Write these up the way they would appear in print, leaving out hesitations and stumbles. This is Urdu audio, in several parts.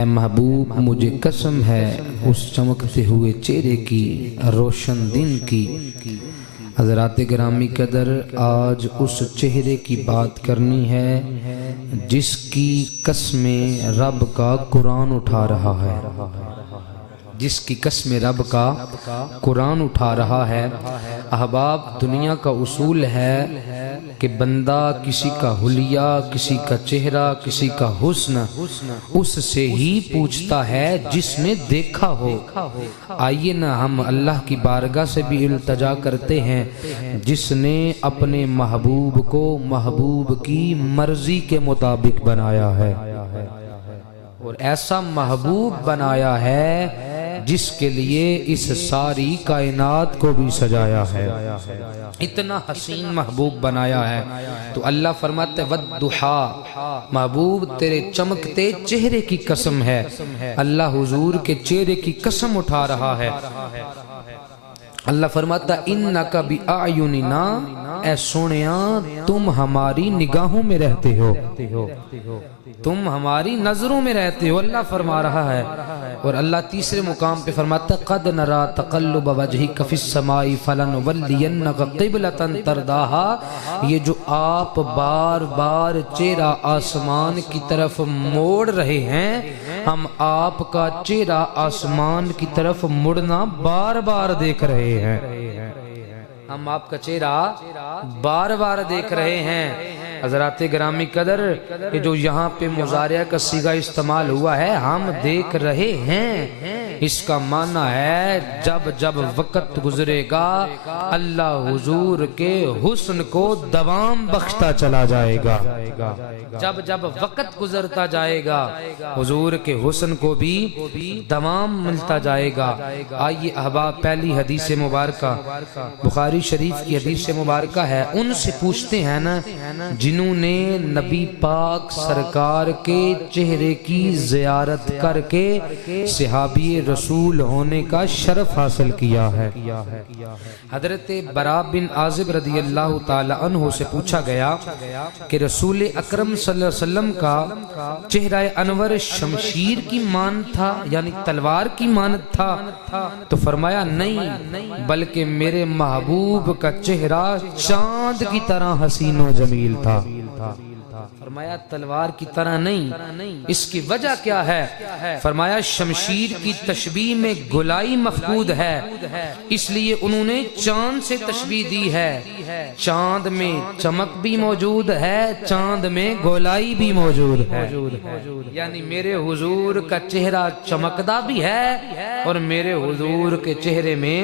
اے محبوب مجھے قسم ہے اس چمکتے ہوئے چہرے کی، روشن دن کی۔ حضرات گرامی قدر، آج اس چہرے کی بات کرنی ہے جس کی قسمیں رب کا قرآن اٹھا رہا ہے، جس کی قسم رب کا قرآن اٹھا رہا ہے۔ احباب، دنیا کا اصول ہے کہ بندہ کسی کا حلیہ، کسی کا چہرہ، کسی کا حسن اس سے ہی پوچھتا ہے جس نے دیکھا ہو۔ آئیے نا ہم اللہ کی بارگاہ سے بھی التجا کرتے ہیں جس نے اپنے محبوب کو محبوب کی مرضی کے مطابق بنایا ہے، اور ایسا محبوب بنایا ہے جس کے لیے اس ساری کائنات کو بھی سجایا ہے۔ اتنا حسین محبوب بنایا ہے تو اللہ فرماتے وَالضُّحَىٰ، محبوب تیرے چمکتے چہرے کی قسم ہے۔ اللہ حضور کے چہرے کی قسم اٹھا رہا ہے۔ اللہ فرماتا اِنَّكَ بِأَعْيُنِنَا، اے سونیاں تم ہماری نگاہوں میں رہتے ہو، تم ہماری نظروں میں رہتے ہو، اللہ فرما رہا ہے۔ اور اللہ تیسرے مقام پہ فرماتا قَدْ نَرَا تَقَلُّبَ وَجْهِكَ فِي السَّمَاءِ فَلَنُوَلِّيَنَّكَ قِبْلَةً تَرْضَاهَا، یہ جو آپ بار بار چہرہ آسمان کی طرف موڑ رہے ہیں، ہم آپ کا چہرہ آسمان کی طرف مڑنا بار بار دیکھ رہے ہیں، ہم آپ کا چہرہ بار بار دیکھ رہے ہیں۔ حضرات گرامی قدر، کہ جو یہاں پہ مضارعہ کا صیغہ استعمال ہوا ہے ہم دیکھ رہے ہیں، اس کا معنی ہے جب جب وقت گزرے گا اللہ حضور کے حسن کو دوام بخشتا چلا جائے گا، جب جب وقت گزرتا جائے گا حضور کے حسن کو بھی دوام ملتا جائے گا۔ آئیے احباب، پہلی حدیث مبارکہ بخاری شریف کی حدیث مبارکہ ہے، ان سے پوچھتے ہیں نا جنہوں نے نبی پاک سرکار کے چہرے کی زیارت کر کے صحابی رسول ہونے کا شرف حاصل کیا ہے۔ حضرت براء بن عازب رضی اللہ تعالی عنہ سے پوچھا گیا کہ رسول اکرم صلی اللہ علیہ وسلم کا چہرہ انور شمشیر کی مانند تھا، یعنی تلوار کی مانند تھا؟ تو فرمایا نہیں، بلکہ میرے محبوب کا چہرہ چاند کی طرح حسین و جمیل تھا۔ فرمایا تلوار کی طرح نہیں، اس کی وجہ کیا ہے؟ فرمایا شمشیر کی تشبیہ میں گولائی مفقود ہے، اس لیے انہوں نے چاند سے تشبیہ دی ہے۔ چاند میں چمک بھی موجود ہے، چاند میں گولائی بھی موجود ہے، یعنی میرے حضور کا چہرہ چمکدا بھی ہے اور میرے حضور کے چہرے میں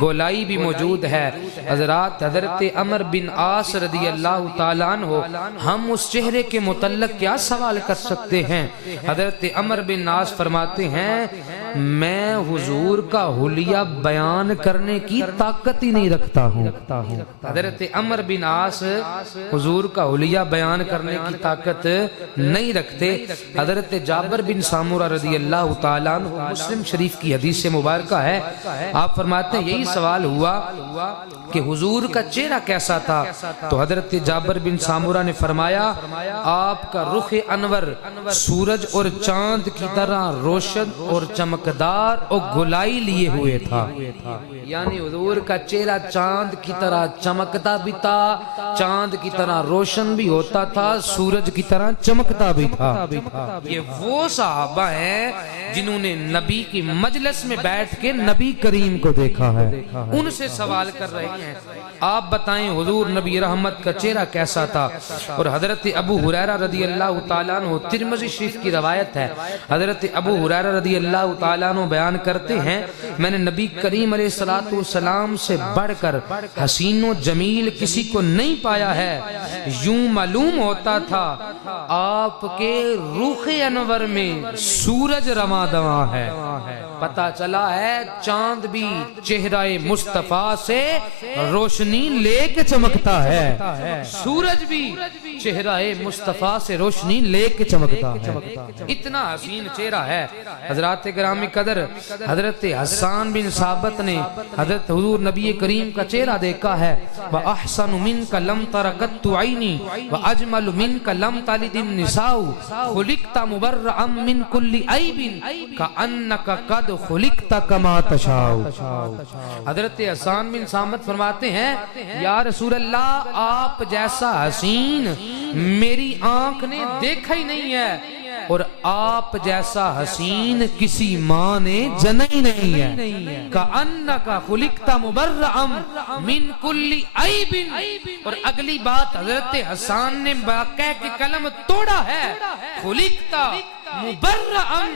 گولائی بھی موجود ہے۔ حضرات، حضرت عمر بن عاص رضی اللہ تعالیٰ عنہ، ہم اس چہرے کے متعلق کیا سوال کر سکتے ہیں؟ حضرت عمر بن عاص فرماتے ہیں میں حضور کا حلیہ بیان کرنے کی طاقت ہی نہیں رکھتا ہوں۔ حضرت عمر بن عاص حضور کا حلیہ بیان کرنے کی طاقت نہیں رکھتے۔ حضرت جابر بن سامورہ رضی اللہ تعالیٰ عنہ، مسلم شریف کی حدیث مبارکہ ہے، آپ فرماتے ہیں یہی سوال ہوا کہ حضور کا چہرہ کیسا تھا؟ تو حضرت جابر بن سامورہ نے فرمایا آپ کا رخ انور سورج اور چاند کی طرح روشن اور چمکدار اور گلائی لیے ہوئے تھا، یعنی حضور کا چہرہ چاند کی طرح چمکتا بھی تھا، چاند کی طرح روشن بھی ہوتا تھا، سورج کی طرح چمکتا بھی تھا۔ یہ وہ صحابہ ہیں جنہوں نے نبی کی مجلس میں بیٹھ کے نبی کریم کو دیکھا ہے، ان سے سوال کر رہے ہیں آپ بتائیں حضور نبی رحمت کا چہرہ کیسا تھا؟ اور حضرت ابو ہریرہ رضی اللہ تعالیٰ عنہ، ترمذی شریف کی روایت ہے، حضرت ابو ہریرہ رضی اللہ تعالیٰ عنہ بیان کرتے ہیں میں نے نبی کریم علیہ السلام سے بڑھ کر حسین و جمیل کسی کو نہیں پایا ہے، یوں معلوم ہوتا تھا آپ کے رخ انور میں سورج رواں دواں ہے۔ پتہ چلا ہے چاند بھی چہرہ مصطفیٰ سے روشنی لے کے چمکتا ہے، سورج بھی چہرہ مصطفیٰ سے روشنی لے کے چمکتا ہے. اتنا حسین چہرہ ہے. حضرات گرامی قدر حضرت حسان بن ثابت نے حضرت حضور نبی کریم کا چہرہ دیکھا ہے. وَأَحْسَنُ مِنْكَ لَمْ تَرَ قَطُّ عَيْنِي وَأَجْمَلُ مِنْكَ لَمْ تَلِدِ النِّسَاءُ خُلِقْتَ مُبَرَّأً مِنْ كُلِّ عَيْبٍ كَأَنَّكَ قَدْ خُلِقْتَ كَمَا تَشَاءُ. حضرت حسان بن ثابت فرماتے ہیں یا رسول اللہ آپ جیسا حسین میری آنکھ نے دیکھا ہی نہیں ہے اور آپ جیسا حسین کسی ماں نے جنا ہی نہیں ہے. کَأَنَّكَ خُلِقْتَ مُبَرَّأً مِنْ كُلِّ عَيْبٍ. اور اگلی بات حضرت حسان نے واقعہ کی قلم توڑا ہے. خُلِقْتَ مُبَرَّأً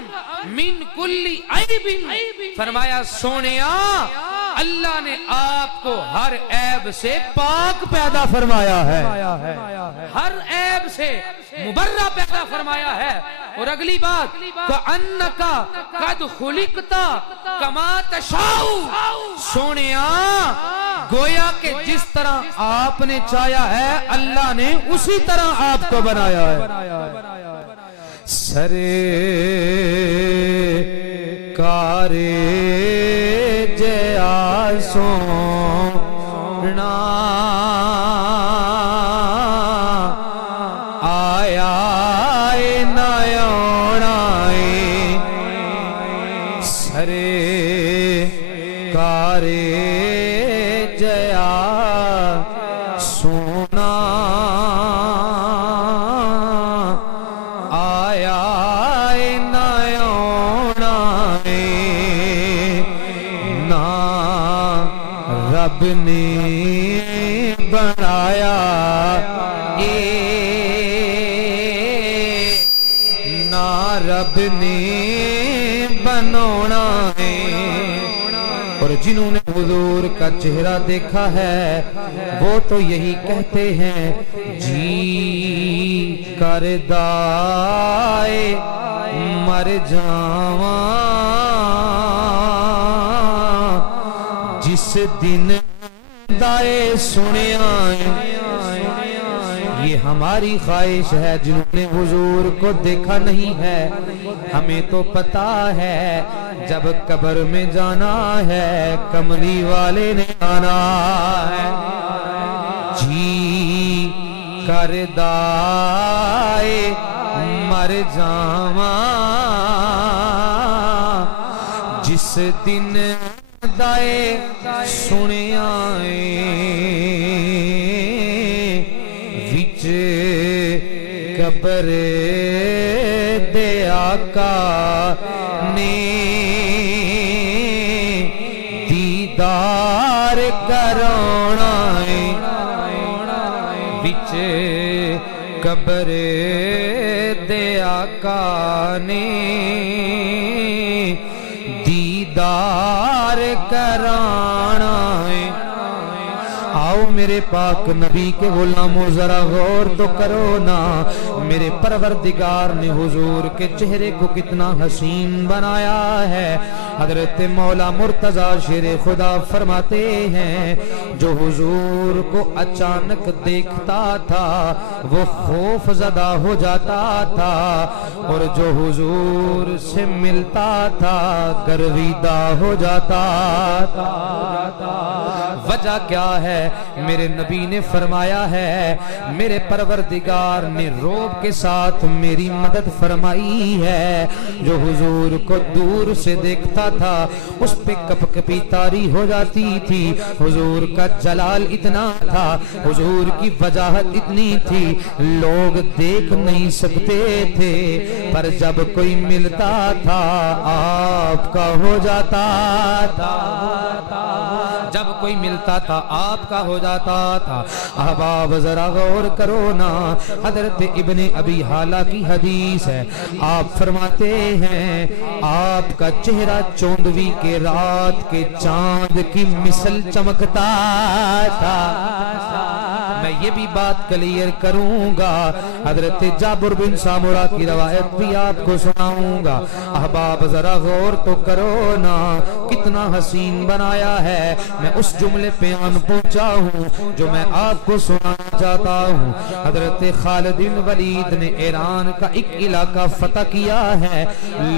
مِنْ كُلِّ عَيْبٍ. فرمایا سونیا اللہ نے آپ کو ہر عیب سے پاک پیدا فرمایا ہے, ہر عیب سے مبرہ پیدا فرمایا ہے. اور اگلی بات کَأَنَّكَ قَدْ خُلِقْتَ كَمَا تَشَاءُ. سونیا گویا کہ جس طرح آپ نے چاہیا ہے اللہ نے اسی طرح آپ کو بنایا ہے. سرے کارے جیا سونا آیا نیونا سرے کارے جیا سونا رب نے بنایا نا رب نے بنانا ہے. اور جنہوں نے حضور کا چہرہ دیکھا ہے وہ تو یہی کہتے ہیں جی کردائے مر جاواں جس دن دائے سنے آئیں. یہ ہماری خواہش ہے جنہوں نے حضور کو دیکھا نہیں ہے. ہمیں تو پتا ہے جب قبر میں جانا ہے کملی والے نے آنا ہے. جی کردائے مر جاواں جس دن دائے سنے آئیں وچ قبر دے آقا نے دیدار کرانا ہے. وچ قبر دے آقا نے دیدار کرانا ہے. آؤ میرے پاک نبی کے غلاموں ذرا غور تو کرو نا میرے پروردگار نے حضور کے چہرے کو کتنا حسین بنایا ہے. حضرت مولا مرتضی شیر خدا فرماتے ہیں جو حضور کو اچانک دیکھتا تھا وہ خوف زدہ ہو جاتا تھا اور جو حضور سے ملتا تھا گرویدہ ہو جاتا تھا. وجہ کیا ہے؟ میرے نبی نے فرمایا ہے میرے پروردگار نے روب کے ساتھ میری مدد فرمائی ہے. جو حضور کو دور سے دیکھتا تھا اس پہ کپ کپی طاری ہو جاتی تھی. حضور کا جلال اتنا تھا, حضور کی وجاہت اتنی تھی, لوگ دیکھ نہیں سکتے تھے پر جب کوئی ملتا تھا آپ کا ہو جاتا تھا. جب کوئی ملتا تھا آپ کا ہو جاتا تھا. احباب ذرا غور کرو نا حضرت ابن ابی حالہ کی حدیث ہے. آپ فرماتے ہیں آپ کا چہرہ چوندوی کے رات کے چاند کی مثل چمکتا تھا. میں میں یہ بھی بات کلیئر کروں گا، حضرت جابر بن سامورہ کی روایت بھی آپ کو سناؤں گا۔ احباب ذرا غور تو کرو نا، کتنا حسین بنایا ہے۔ میں اس جملے پہ آن پہنچا ہوں جو میں آپ کو سنانا چاہتا ہوں۔ حضرت خالد بن ولید نے ایران کا ایک علاقہ فتح کیا ہے،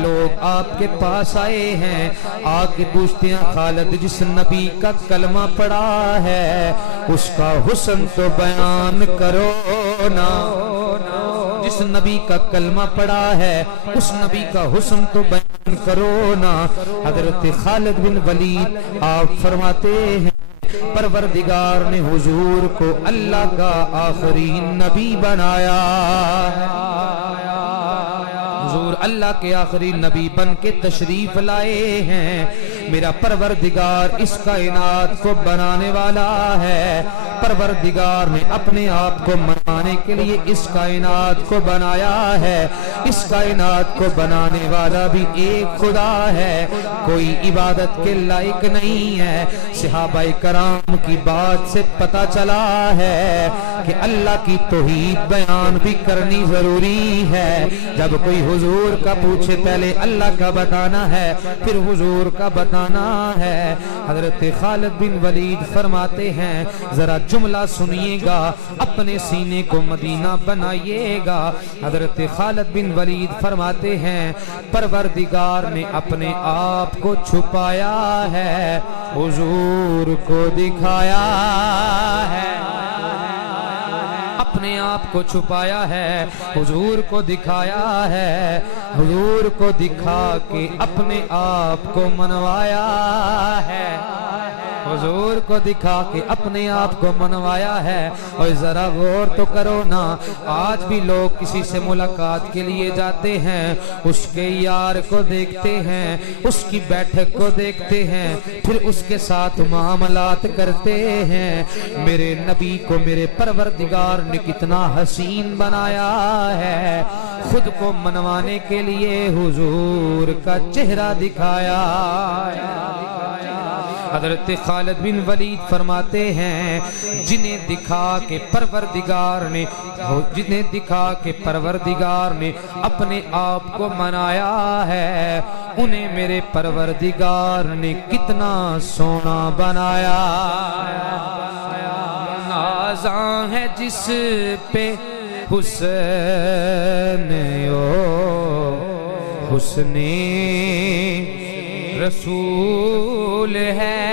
لوگ آپ کے پاس آئے ہیں، آ کے پوچھتے ہیں خالد جس نبی کا کلمہ پڑھا ہے اس کا حسن تو بیان کرو نا، جس نبی کا کلمہ پڑھا ہے اس نبی کا حسن تو بیان کرو نا۔ حضرت خالد بن ولید آپ فرماتے ہیں پروردگار نے حضور کو اللہ کا آخری نبی بنایا، حضور اللہ کے آخری نبی بن کے تشریف لائے ہیں۔ میرا پروردگار اس کائنات کو بنانے والا ہے، پروردگار نے اپنے آپ کو منانے کے لیے اس کائنات کو بنایا ہے۔ اس کائنات کو بنانے والا بھی ایک خدا ہے، کوئی عبادت کے لائق نہیں ہے۔ صحابہ کرام کی بات سے پتہ چلا ہے کہ اللہ کی توحید بیان بھی کرنی ضروری ہے۔ جب کوئی حضور کا پوچھے پہلے اللہ کا بتانا ہے پھر حضور کا بتانا ہے۔ حضرت خالد بن ولید فرماتے ہیں ذرا جملہ سنیے گا، اپنے سینے کو مدینہ بنائیے گا۔ حضرت خالد بن ولید فرماتے ہیں پروردگار نے اپنے آپ کو چھپایا ہے، حضور کو دکھایا ہے، اپنے آپ کو چھپایا ہے، حضور کو دکھایا ہے، حضور کو دکھا کے اپنے آپ کو منوایا ہے، حضور کو دکھا کے اپنے آپ کو منوایا ہے۔ اور ذرا غور تو کرو نا، آج بھی لوگ کسی سے ملاقات کے لیے جاتے ہیں، اس کے یار کو دیکھتے ہیں، اس کی بیٹھک کو دیکھتے ہیں، پھر اس کے ساتھ معاملات کرتے ہیں۔ میرے نبی کو میرے پروردگار نے کتنا حسین بنایا ہے، خود کو منوانے کے لیے حضور کا چہرہ دکھایا۔ حضرت خالد بن ولید فرماتے ہیں جنہیں دکھا کے پروردگار نے اپنے آپ کو منایا ہے، انہیں میرے پروردگار نے کتنا سونا بنایا۔ نازاں ہے جس پہ حسن حسن رسول ہے،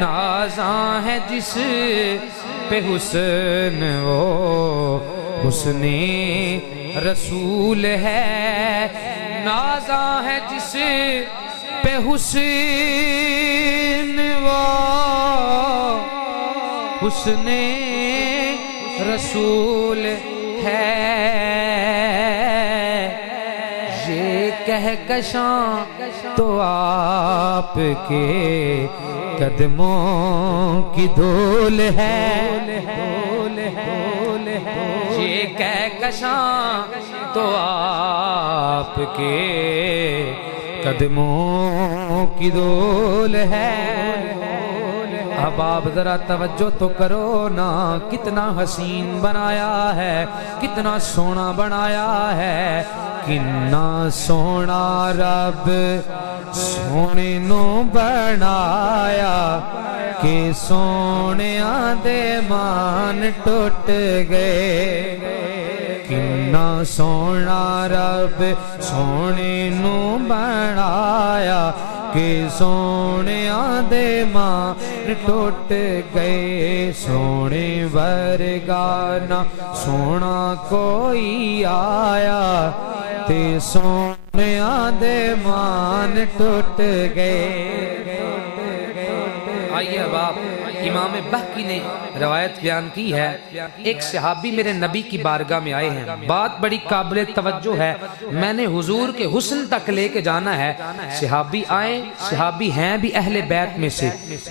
نازاں ہے جس پہ حسن حسن رسول ہے، نازاں ہے جس پہ حسن حسن رسول ہے۔ کہکشاں تو آپ کے قدموں کی دھول ہے، یہ کہکشاں تو آپ کے قدموں کی دھول ہے۔ احباب ذرا توجہ تو کرو نا، کتنا حسین بنایا ہے، کتنا سونا بنایا ہے، کتنا سونا رب سونے نو بنایا کہ سونیاں دے مان ٹوٹ گئے، کتنا سونا رب سونے نو بنایا کہ سونیاں دے مان ٹوٹ گئے، سونے ورگانا سونا کوئی آیا تے سونیاں دے مان ٹوٹ گئے۔ آئیے باپ امام بہقی نے روایت بیان کی ہے، ایک صحابی میرے نبی کی بارگاہ میں آئے ہیں، بات بڑی قابل توجہ ہے، میں نے حضور کے حسن تک لے کے جانا ہے۔ صحابی آئے، صحابی ہیں بھی اہل بیت میں سے،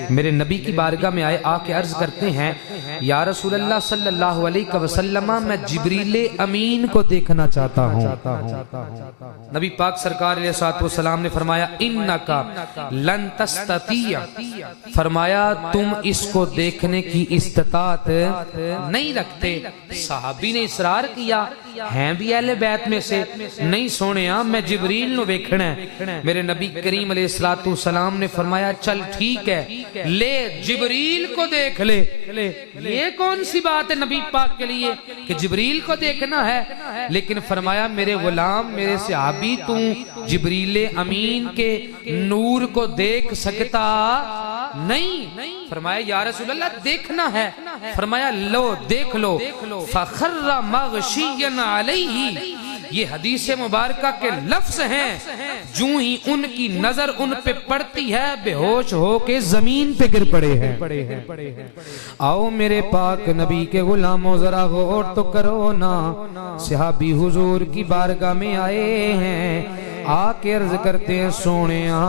میرے نبی کی بارگاہ میں آئے، آ کے عرض کرتے ہیں یا رسول اللہ صلی اللہ علیہ وسلم میں جبریل امین کو دیکھنا چاہتا ہوں۔ نبی پاک سرکار علیہ السلام نے فرمایا انکا لن تستطیع، فرمایا تم اس اس کو دیکھنے کی استطاعت نہیں رکھتے۔ صحابی نے اصرار کیا، ہیں بھی اہل بیت میں سے، نہیں سونیا میں جبریل نو ویکھنا ہے۔ میرے نبی کریم علیہ السلام نے فرمایا چل ٹھیک ہے، لے جبریل کو دیکھ لے۔ یہ کون سی بات ہے نبی پاک کے لیے کہ جبریل کو دیکھنا ہے؟ لیکن فرمایا میرے غلام، میرے صحابی، تو جبریل امین کے نور کو دیکھ سکتا نہیں؟ فرمایا یا رسول اللہ دیکھنا ہے۔ فرمایا لو دیکھ لو۔ فخر مغشیا علیہ، یہ حدیث مبارکہ کے لفظ ہیں، جو ہی ان کی نظر ان پہ پڑتی ہے بے ہوش ہو کے زمین پہ گر پڑے ہیں۔ آؤ میرے پاک نبی کے غلاموں ذرا غور تو کرو نا، صحابی حضور کی بارگاہ میں آئے ہیں، آ کے عرض کرتے ہیں سونیا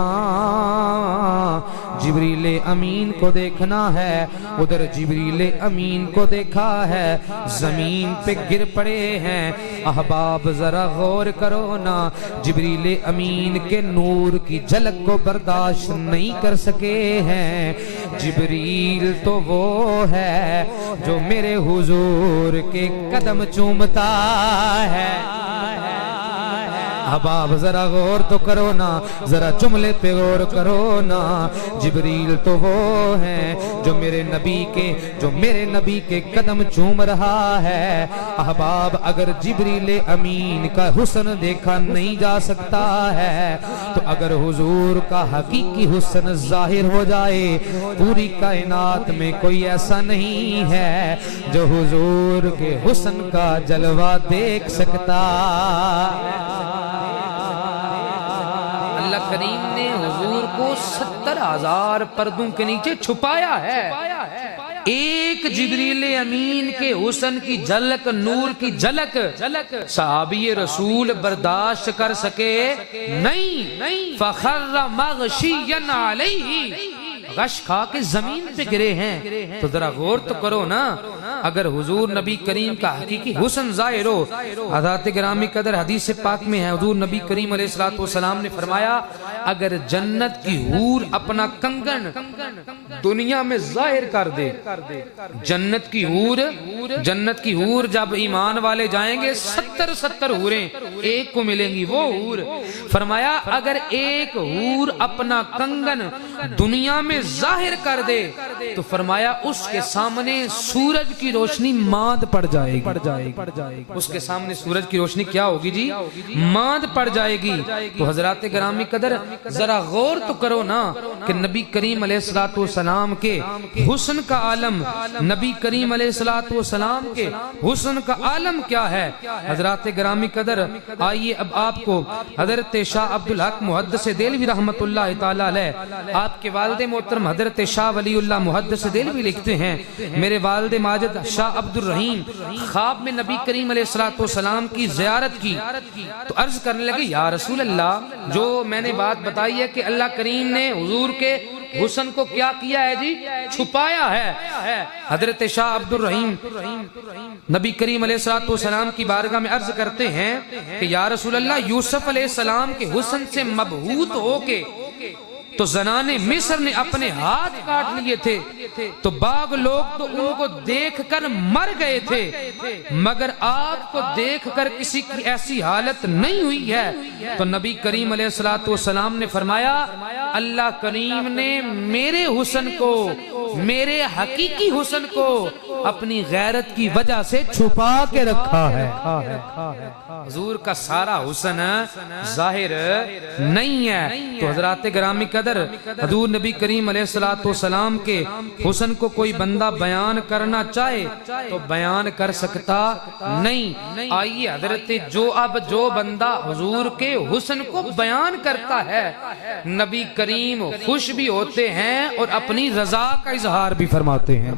جبریل امین کو دیکھنا ہے۔ ادھر جبریل امین کو دیکھا ہے، زمین پہ گر پڑے ہیں۔ احباب ذرا غور کرو نا، جبریل امین کے نور کی جھلک کو برداشت نہیں کر سکے ہیں۔ جبریل تو وہ ہے جو میرے حضور کے قدم چومتا ہے۔ احباب ذرا غور تو کرو نا، ذرا جملے پہ غور کرو نا۔ جبریل تو وہ ہے جو میرے نبی کے قدم چوم رہا ہے۔ احباب اگر جبریل امین کا حسن دیکھا نہیں جا سکتا ہے تو اگر حضور کا حقیقی حسن ظاہر ہو جائے، پوری کائنات میں کوئی ایسا نہیں ہے جو حضور کے حسن کا جلوہ دیکھ سکتا۔ اللہ کریم نے حضور کو 70,000 پردوں کے نیچے چھپایا ہے۔ ایک جبریل امین کے حسن کی جھلک، نور کی جھلک صحابی رسول برداشت کر سکے نہیں۔ فخر مغشیا علیہ، غش کھا کے زمین پہ گرے ہیں۔ تو ذرا غور تو کرو نا، اگر حضور نبی کریم کا حقیقی حسن ظاہر ہو۔ حضرات گرامی قدر حدیث پاک میں ہے، حضور نبی کریم علیہ السلام نے فرمایا اگر جنت کی حور اپنا کنگن دنیا میں ظاہر کر دے، جنت کی حور جب ایمان والے جائیں گے 70 حوریں ایک کو ملیں گی، وہ حور فرمایا اگر ایک حور اپنا کنگن دنیا میں ظاہر کر دے تو فرمایا اس کے سامنے سورج کی روشنی ماند پڑ جائے گی۔ اس کے سامنے سورج کی روشنی کیا ہوگی جی؟ ماند پڑ جائے گی۔ تو حضرات گرامی قدر ذرا غور تو کرو نا کہ نبی کریم علیہ السلام کے حسن کا عالم، نبی کریم علیہ السلام کے حسن کا عالم کیا ہے۔ حضرات گرامی قدر آئیے اب آپ کو حضرت شاہ عبدالحق محدث دہلوی رحمت اللہ تعالی علیہ، آپ کے والد محترم حضرت شاہ ولی اللہ محدث دہلوی لکھتے ہیں میرے والد ماجد شاہ عبد الرحیم خواب میں نبی کریم علیہ السلام کی زیارت کی تو عرض کرنے لگے یا رسول اللہ، جو میں نے بات بتائی ہے کہ اللہ کریم نے حضور کے حسن کو کیا کیا ہے جی؟ چھپایا ہے۔ حضرت شاہ عبد الرحیم نبی کریم علیہ السلام کی بارگاہ میں عرض کرتے ہیں کہ یا رسول اللہ، یوسف علیہ السلام کے حسن سے مبہوت ہو کے تو زنان مصر نے اپنے ہاتھ کاٹ لیے تھے، تو باغ لوگ تو ان کو دیکھ کر مر گئے تھے، مگر آپ کو دیکھ کر کسی کی ایسی حالت نہیں ہوئی ہے۔ تو نبی کریم علیہ السلام نے فرمایا اللہ کریم نے میرے حسن کو، میرے حقیقی حسن کو اپنی غیرت کی وجہ سے چھپا کے رکھا ہے۔ حضور کا سارا حسن ظاہر نہیں ہے۔ تو حضرات گرامی قدر حضور نبی کریم علیہ السلام کے حسن کو کوئی بندہ بیان کرنا چاہے تو بیان کر سکتا نہیں۔ آئیے حضرت جو بندہ حضور کے حسن کو بیان کرتا ہے، نبی کریم خوش بھی ہوتے ہیں اور اپنی رضا کا اظہار بھی فرماتے ہیں۔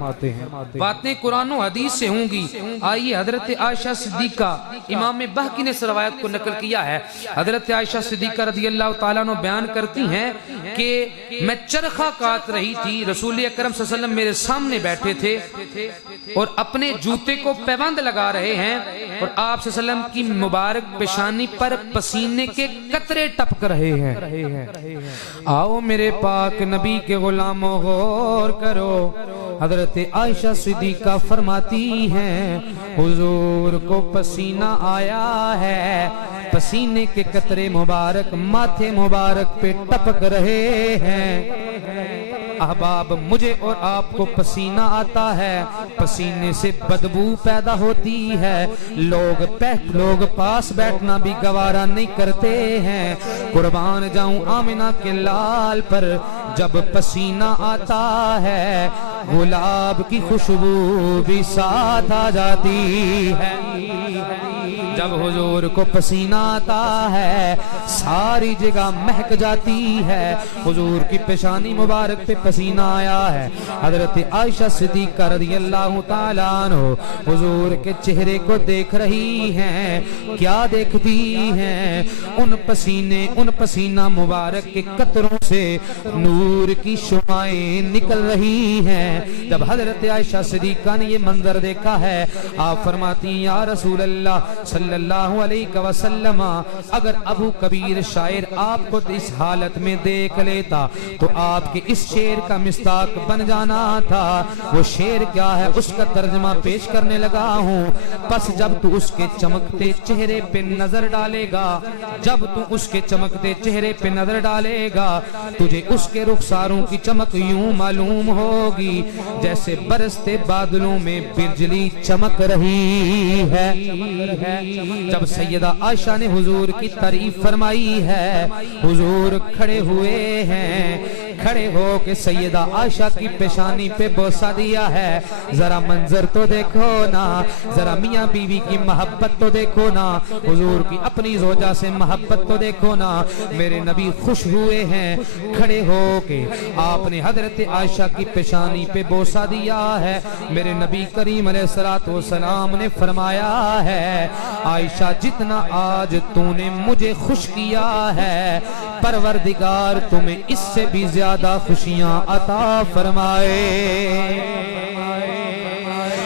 باتیں قرآن و حدیث سے ہوں گی۔ آئیے حضرت عائشہ صدیقہ، امام بہقی نے اس روایت کو نقل کیا ہے، حضرت عائشہ صدیقہ رضی اللہ تعالیٰ عنہ بیان کرتی ہیں کہ میں چرخہ کاٹ رہی تھی، رسول اکرم صلی اللہ علیہ وسلم میرے سامنے بیٹھے تھے اور اپنے جوتے کو پیوند لگا رہے ہیں اور آپ صلی اللہ علیہ وسلم کی مبارک پیشانی پر پسینے کے قطرے ٹپک رہے ہیں۔ آؤ میرے پاک نبی کے غلاموں غور کرو، حضرت عائشہ صدیقہ فرماتی ہیں حضور کو پسینہ آیا ہے، پسینے کے قطرے مبارک ماتھے مبارک پہ ٹپک رہے ہیں۔ احباب مجھے اور آپ کو پسینہ آتا ہے، پسینے سے بدبو پیدا ہوتی ہے، لوگ پاس بیٹھنا بھی گوارا نہیں کرتے ہیں۔ قربان جاؤں آمنہ کے لال پر جب پسینہ آتا ہے گلاب کی خوشبو بھی ساتھ آ جاتی ہے۔ جب حضور کو پسینہ آتا ہے ساری جگہ مہک جاتی ہے۔ حضور کی پیشانی مبارک پہ پسینہ آیا ہے۔ حضرت عائشہ صدیقہ رضی اللہ تعالیٰ عنہ حضور کے چہرے کو دیکھ رہی ہیں، کیا دیکھتی ہیں؟ ان پسینہ مبارک کے قطروں سے نور کی شعاعیں نکل رہی ہیں۔ جب حضرت عائشہ صدیقہ نے یہ منظر دیکھا ہے آپ فرماتی ہیں یا رسول اللہ صلی اللہ علیہ وسلم، اگر ابو کبیر شاعر آپ کو اس حالت میں دیکھ لیتا تو آپ کے اس شعر کا مصداق بن جانا تھا۔ وہ شعر کیا ہے اس کا ترجمہ پیش کرنے لگا ہوں۔ پس جب تو اس کے چمکتے چہرے پہ نظر ڈالے گا، جب تو اس کے چمکتے چہرے پہ نظر ڈالے گا تجھے اس کے رخساروں کی چمک یوں معلوم ہوگی جیسے برستے بادلوں میں بجلی چمک رہی ہے۔ جب سیدہ عائشہ نے حضور کی تعریف فرمائی ہے حضور کھڑے ہوئے ہیں، کھڑے ہو کے سیدہ عائشہ کی پیشانی پہ بوسہ دیا ہے۔ ذرا منظر تو دیکھو نا، ذرا میاں بیوی کی محبت تو دیکھو نا، حضور کی اپنی زوجہ سے محبت تو دیکھو نا۔ میرے نبی خوش ہوئے ہیں، کھڑے ہو کے آپ نے حضرت عائشہ کی پیشانی پہ بوسہ دیا ہے۔ میرے نبی کریم علیہ السلام نے فرمایا ہے عائشہ جتنا آج تو نے مجھے خوش کیا ہے پروردگار تمہیں اس سے بھی زیادہ خوشیاں عطا فرمائے۔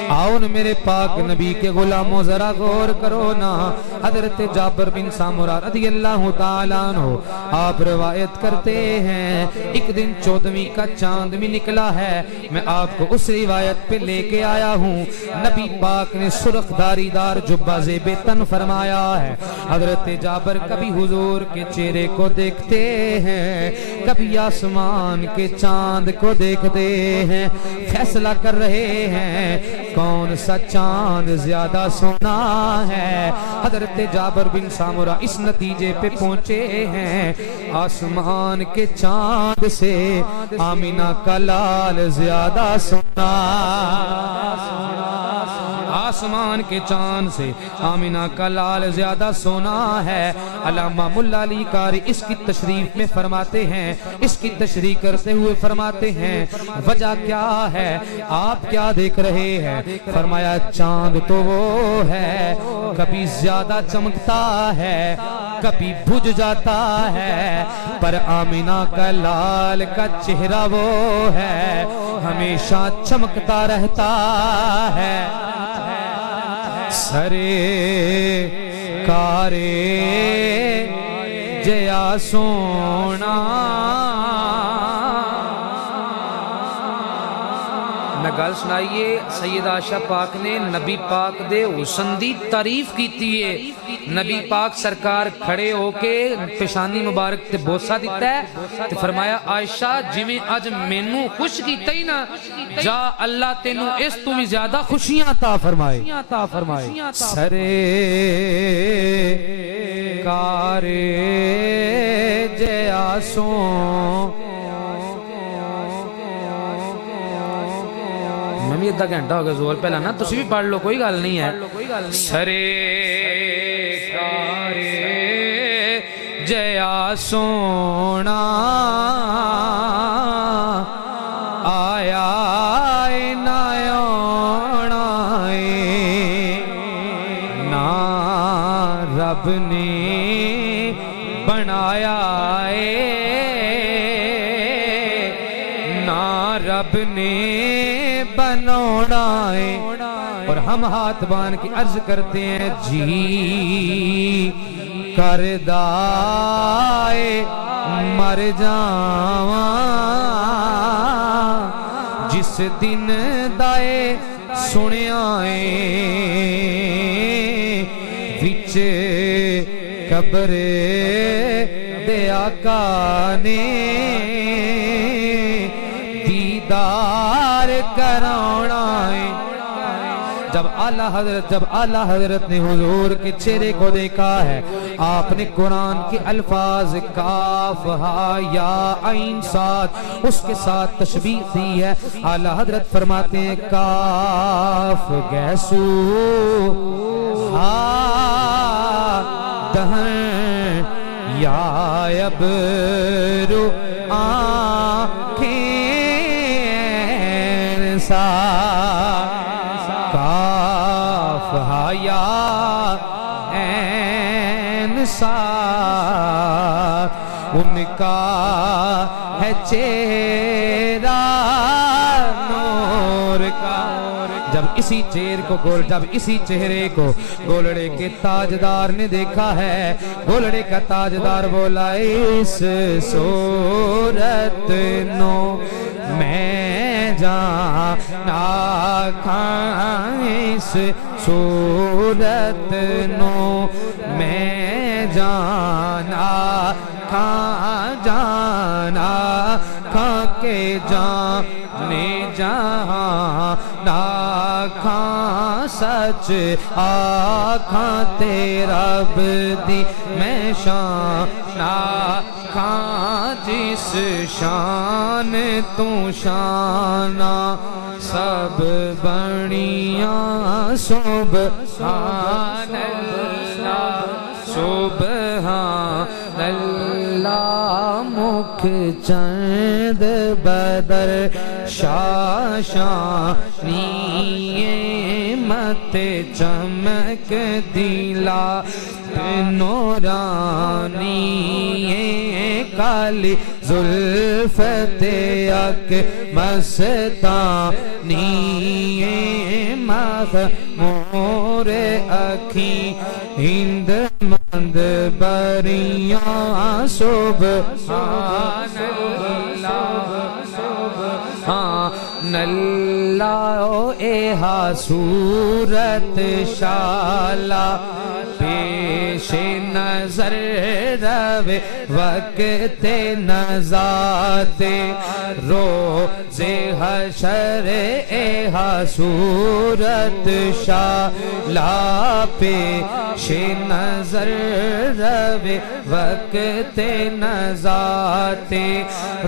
آؤ میرے پاک نبی کے غلاموں ذرا غور کرو نا، حضرت جابر بن سامورہ رضی اللہ تعالیٰ عنہ آپ روایت کرتے ہیں ایک دن 14ویں کا چاند بھی نکلا ہے، میں آپ کو اس روایت پہ لے کے آیا ہوں۔ نبی پاک نے سرخ داری دار جبہ زیب تن فرمایا ہے۔ حضرت جابر کبھی حضور کے چہرے کو دیکھتے ہیں، کبھی آسمان کے چاند کو دیکھتے ہیں، فیصلہ کر رہے ہیں کون سا چاند زیادہ سونا ہے۔ حضرت جابر بن سامورہ اس نتیجے پہ پہنچے ہیں آسمان کے چاند سے آمینہ کا لال زیادہ سونا، آسمان کے چاند سے آمینہ کا لال زیادہ سونا ہے۔ علامہ ملا علی قاری اس کی تشریف میں فرماتے ہیں، اس کی تشریح کرتے ہوئے فرماتے ہیں وجہ کیا ہے، آپ کیا دیکھ رہے ہیں؟ فرمایا چاند تو وہ ہے کبھی زیادہ چمکتا ہے کبھی بجھ جاتا ہے، پر آمینہ کا لال کا چہرہ وہ ہے ہمیشہ چمکتا رہتا ہے۔ سرے کارے جیا سونا، میں گل سنائیے سیدہ عائشہ پاک نے نبی پاک دے حسن دی تعریف کیتی ہے۔ نبی پاک سرکار کھڑے ہو کے پیشانی مبارک تے بوسہ دیتا ہے تے فرمایا عائشہ جویں اج مینوں خوش کیتا ہی نا جا اللہ تینوں اس تو بھی زیادہ خوشیاں عطا فرمائے۔ سرے کارے جیا سو، میں بھی ادھا گھنٹہ ہو گیا زور پہلا نا، تسی بھی پڑھ لو کوئی گل نہیں ہے۔ سرے کارے جیا سونا آیا نہ آنا نہ رب نے بنایا نہ رب نے بنونا ہے۔ اور ہم ہاتھ بان کی عرض کرتے ہیں جی کردائے مر جاواں، جس دن دائے سنیا وچ قبر دے آقا نے دیدار کرانا ہے۔ جب اعلیٰ حضرت نے حضور کے چہرے کو دیکھا ہے، آپ نے قرآن کے الفاظ کاف ہا یا عین صاد اس کے ساتھ تشبیہ دی ہے۔ اعلیٰ حضرت فرماتے ہیں کاف گیسو ہا دہن یا ابرو آنکھیں سا کاف ہا یا این سا ان کا ہے چہرہ نور کا۔ جب اسی چہرے کو گولڑے کے تاجدار نے دیکھا ہے، گولڑے کا تاجدار بولا اس صورت نو میں جانا کھاں، اس صورت نو میں جانا کھاں کے جانے جہاں نا کھاں سچ آکھاں تیرا بدی میں شان نا کھاں جس شان تو شانہ سب بنیاں سبحان اللہ سبحان اللہ مکھ چند بدر شاشانی مت چمک دیلا نورانی کالی زلفت اک مستانی مغمور اکھی ہند مند بریاں سبحان اللہ سبحان اللہ ایہا صورت شالا پیش نظر روے وقت نزات روز حشر ایہا صورت شالا پیش نظر روے وقت نزات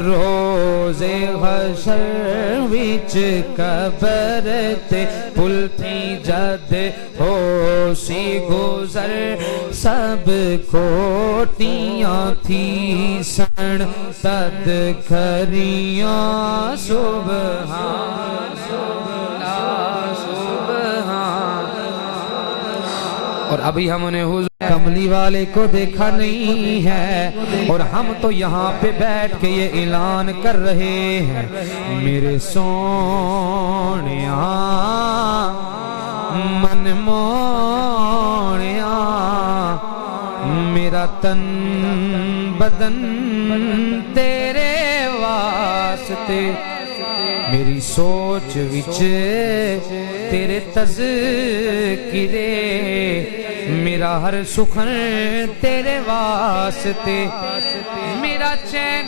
روز حشر وچ قبر تے پل تھی جد ہو سی گزر سب کوٹیاں تھی سن تد کھریاں سبحان اللہ سبحان۔ اور ابھی ہم نے حضور کملی والے کو دیکھا نہیں ہے، اور ہم تو یہاں پہ بیٹھ کے یہ اعلان کر رہے ہیں میرے سونیاں من مونیاں میرا تن بدن تیرے واسطے، میری سوچ وچ تیرے تذکرے میرا ہر سخن تیرے واسطے، میرا چین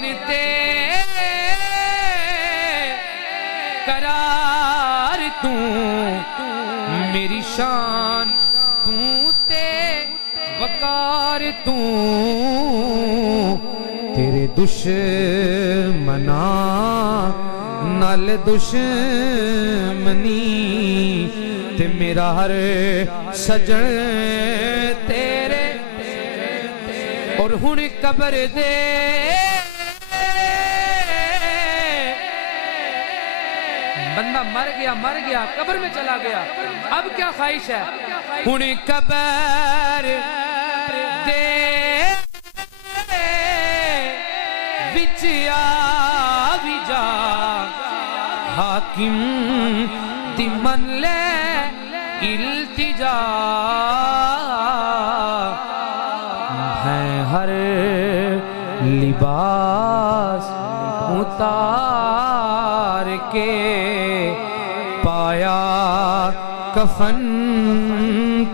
قرار تو میری شان تو وقار تو، تیرے دشمناں نال دشمنی تے میرا ہر سجن تیرے، اور ہن قبر دے بندہ مر گیا قبر میں چلا گیا، اب کیا خواہش ہے؟ ہن قبر دے وچ آوی جا حاکم دی من لے التجا، ہے ہر لباس اتار کے پایا کفن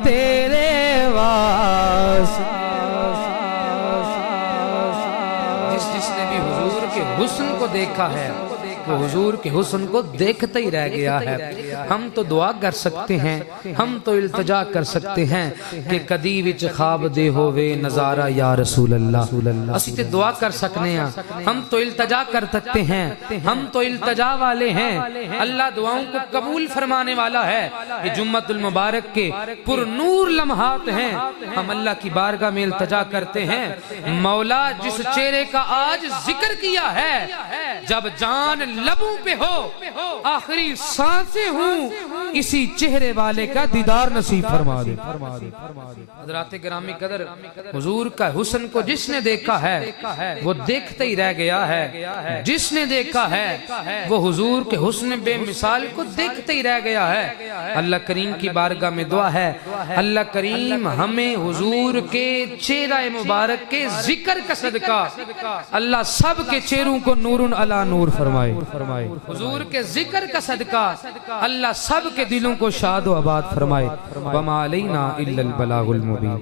تیرے واسطے۔ جس نے بھی حضور کے حسن کو دیکھا ہے وہ حضور کے حسن کو دیکھتا ہی رہ گیا ہے۔ ہم تو دعا کر سکتے ہیں، ہم تو التجا کر سکتے ہیں کہ کدی وچ خواب دے ہووے نظارہ یا رسول اللہ، اسی تے دعا کر سکنے ہیں، ہم تو التجا کر سکتے ہیں، ہم تو التجا والے ہیں۔ اللہ دعاؤں کو قبول فرمانے والا ہے۔ یہ جمعۃ المبارک کے پر نور لمحات ہیں، ہم اللہ کی بارگاہ میں التجا کرتے ہیں۔ مولا جس چہرے کا آج ذکر کیا ہے، جب جان لبوں پہ ہو آخری سانسیں ہوں، اسی چہرے والے کا دیدار نصیب فرما دے۔ حضرات گرامی قدر، حضور کا حسن کو جس نے دیکھا ہے وہ دیکھتے ہی رہ گیا ہے، جس نے دیکھا ہے وہ حضور کے حسن بے مثال کو دیکھتے ہی رہ گیا ہے۔ اللہ کریم کی بارگاہ میں دعا ہے، اللہ کریم ہمیں حضور کے چہرہ مبارک کے ذکر کا صدقہ اللہ سب کے چہروں کو نور علی نور فرمائے۔ حضور کے ذکر کا صدقہ اللہ سب کے دلوں کو شاد و آباد فرمائے۔ وما علینا الا البلاغ المبین۔